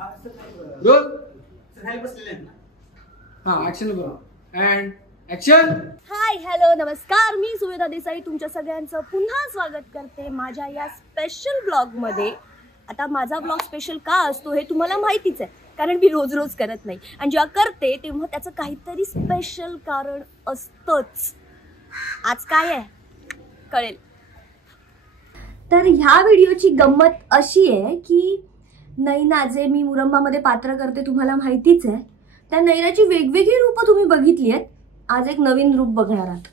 Role हाँ action करा and action. Hi hello नमस्कार, मी सुवेदा देसाई तुमच्या सगळ्यांचं पुन्हा स्वागत करते माझ्या या स्पेशल ब्लॉगमध्ये. आता माझा ब्लॉग स्पेशल का असतो हे तुम्हाला माहितीच आहे, कारण मी रोज रोज करत नाही आणि जेव्हा करते तेव्हा त्याचं काहीतरी स्पेशल कारण असतंच. आज काय आहे कळेल. तर ह्या व्हिडिओची गंमत अशी आहे की नैना जे मी मुरंबामध्ये पात्र करते तुम्हाला माहितीच आहे, त्या नैनाची वेगवेगळी रूपं तुम्ही बघितली आहेत. आज एक नवीन रूप बघणार आहात.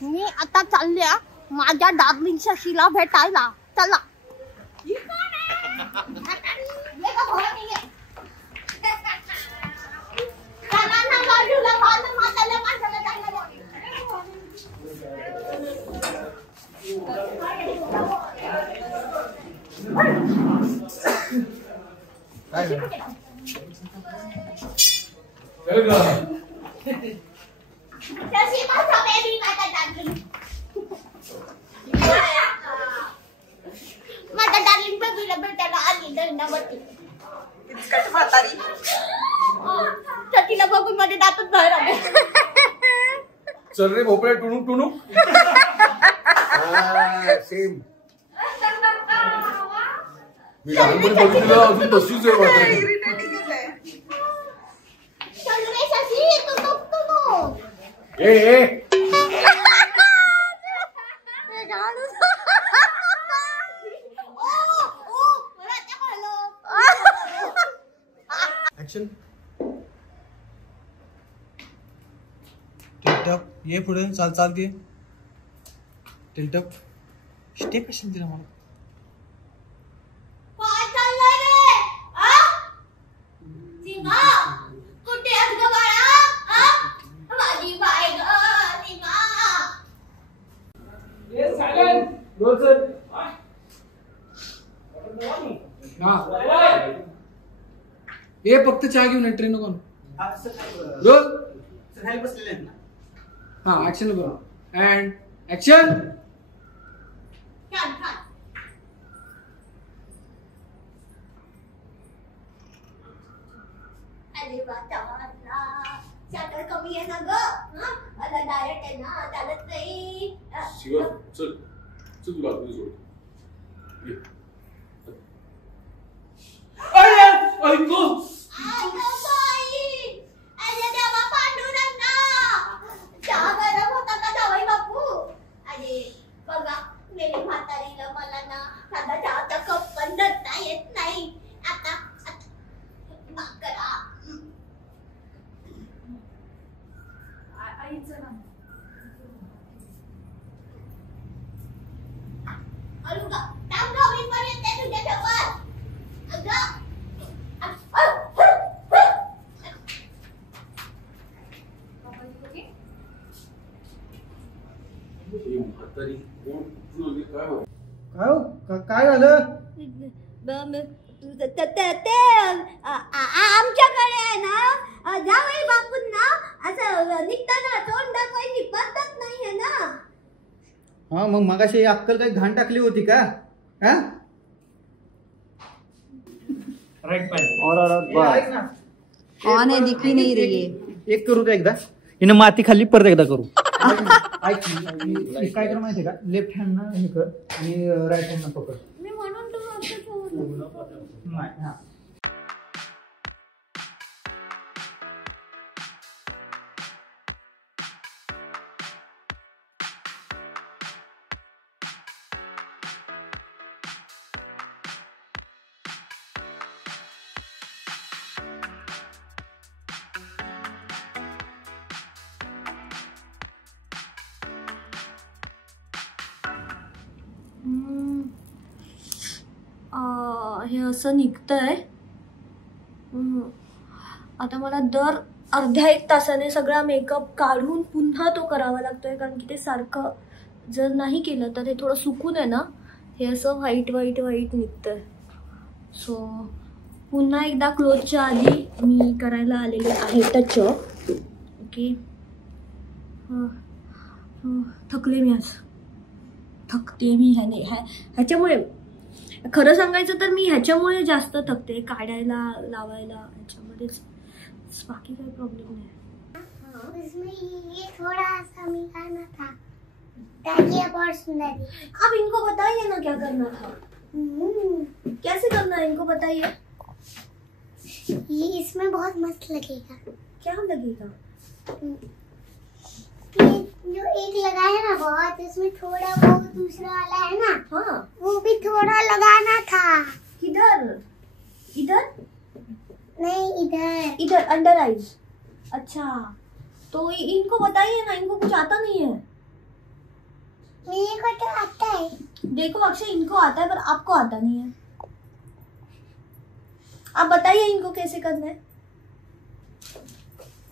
मी आता चालल्या माझ्या डार्लिंग शशीला भेटायला. चला. माझ्या डार्लिंग बेबीला भेटायला आली नैनावरती. तिला बघून माझे दातच बाहेर आले. चल रे भोपळे टुणूक टुणूक. सेम मी लहानपणी बघितलं अजून तशीच आहे. ऍक्शन. टिकटॉक ये पुढे चाल चालते. टिकटॉक स्टे कशाने दिला मला. ये फक्त चहा घेऊन ट्रेन नको. रोल हाँ ऍक्शन करा अँड ऍक्शन. कमी आहे ना ग. मला डायरेक्ट आहे ना, चालत नाही. शिवा चल चल तुला आतमध्ये सोड. ऐको काय झालं. आमच्याकडे आहे ना जावई बापूंना असं निघताना तोंड दाखवायची पद्धत नाही आहे ना. हा मग मगाशी अक्कल काही घाण टाकली होती का. हा राईट पाय ऑन है दिखी नहीं रही है. एक करू का एकदा. हिनं माती खाल्ली परत एकदा करू. काय कर माहितीये का, लेफ्ट हँड ना हे कर आणि राईट हँड ना पकड. मी म्हणून नाही. हा हे असं निघतंय. आता मला दर अर्ध्या एक तासाने सगळा मेकअप काढून पुन्हा तो करावा लागतोय, कारण की ते सारखं जर नाही केलं तर हे थोडं सुकून आहे ना, हे असं व्हाईट व्हाईट व्हाईट निघतंय. सो पुन्हा एकदा क्लोजच्या आधी मी करायला आलेले आहे टचअप. ओके. थकले मी आज, थकते मी ह्याच्यामुळे. खरं सांगायचं तर मी ह्याच्यामुळे जास्त थकते, काढायला लावायला ह्याच्यामध्येच, बाकी काही प्रॉब्लेम नहीं. इसमें ये थोड़ा सा मिलाना था ताकि अब और सुंदर दिखे. अब इनको बताइए ना क्या करना था. कैसे करना है इनको बताइए. ये इसमें बहुत मस्त लगेगा. क्या लगेगा. ये जो एक लगा है ना बहुत, इसमें थोड़ा वो दूसरा वाला है ना, हाँ वो भी थोड़ा लगाना था. किधर. इधर नहीं इधर. इधर अंडर आईज. अच्छा तो इनको बताइए ना, इनको कुछ आता नहीं है. मेरे को तो आता है. देखो अक्षय, इनको आता है पर आपको आता नहीं है. आप बताइए इनको कैसे करना है.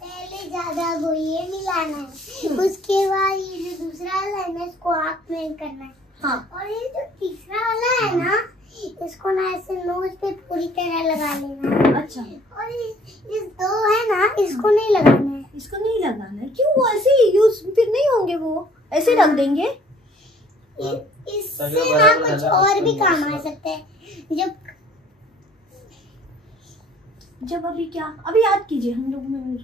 पहले ज्यादा वो ये मिलाना है, उसके बाद ये जो दूसरा वाला है ना इसको आँख में करना है. हाँ. और ये जो तीसरा वाला है ना, इसको ना ऐसे नोज पे पूरी तरह लगा लेना है. अच्छा. और ये दो है ना, इसको नहीं लगाना है. इसको नहीं लगाना है. क्यों. वो ऐसे ही यूज फिर नहीं होंगे, वो ऐसे रख देंगे. इससे ना कुछ और भी काम आ सकता है. जब अभी क्या, अभी याद कीजिए हम लोग में.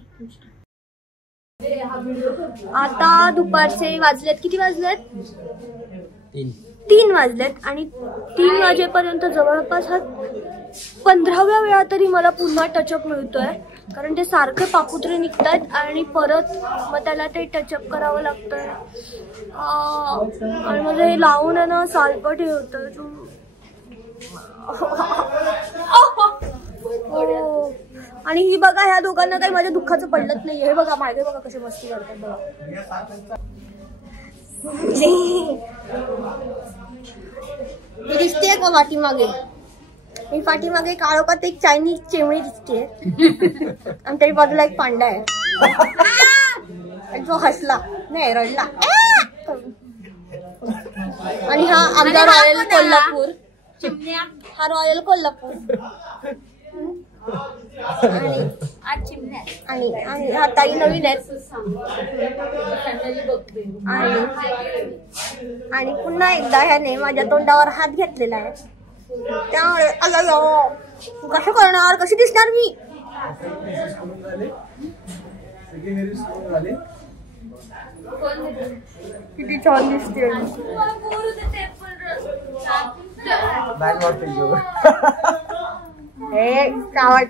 आता दुपारचे वाजलेत, किती वाजलेत. 3 वाजलेत आणि 3 वाजेपर्यंत जवळपास हा 15व्या वेळा तरी मला पुन्हा टचअप मिळतोय, कारण ते सारखे पापुत्रे निघतात आणि परत मग त्याला ते टचअप करावं लागतंय. आणि माझं हे लावून आहे ना सालपट हे होतं. आणि ही बघा, ह्या दोघांना काही माझ्या दुःखाचं पडलंच नाहीये. हे बघा मागे बघा कसे मस्ती करतात बघा. मी दिसते का पाठीमागे. मी पाठीमागे काळोखात एक चायनीज चिमणी दिसते आणि त्याच्या बाजूला एक पांडा आहे जो हसला नाही, रडला. आणि हा आमचा रॉयल कोल्हापूर. हा रॉयल कोल्हापूर. आणि हा ताई नवीन आहेत. आणि पुन्हा एकदा ह्याने माझ्या तोंडावर हात घेतलेला आहे, त्यामुळे कसं करणार, कशी दिसणार मी. किती छान दिसते. हे कावट.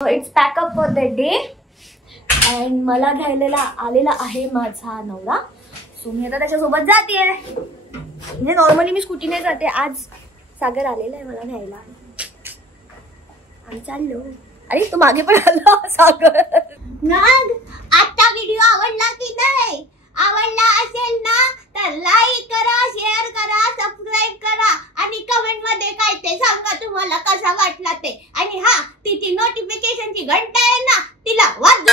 It's pack up for the day and मला घ्यायला आलेला आहे माझा नवरा. सो मी आता त्याच्यासोबत जाते. म्हणजे नॉर्मली मी स्कूटीने जाते, आज सागर आलेला आहे मला घ्यायला आणि चाललो. अरे तो मागे पण आला सागर. मग आजचा व्हिडिओ आवडला की नाही. आवडला असेल ना तर लाईक करा, शेअर करा, सबस्क्राईब करा आणि कमेंट मध्ये काय ते सांगा तुम्हाला कसा वाटला ते. आणि हा, तिची नोटिफिकेशनची घंटा आहे ना, तिला वाजवा.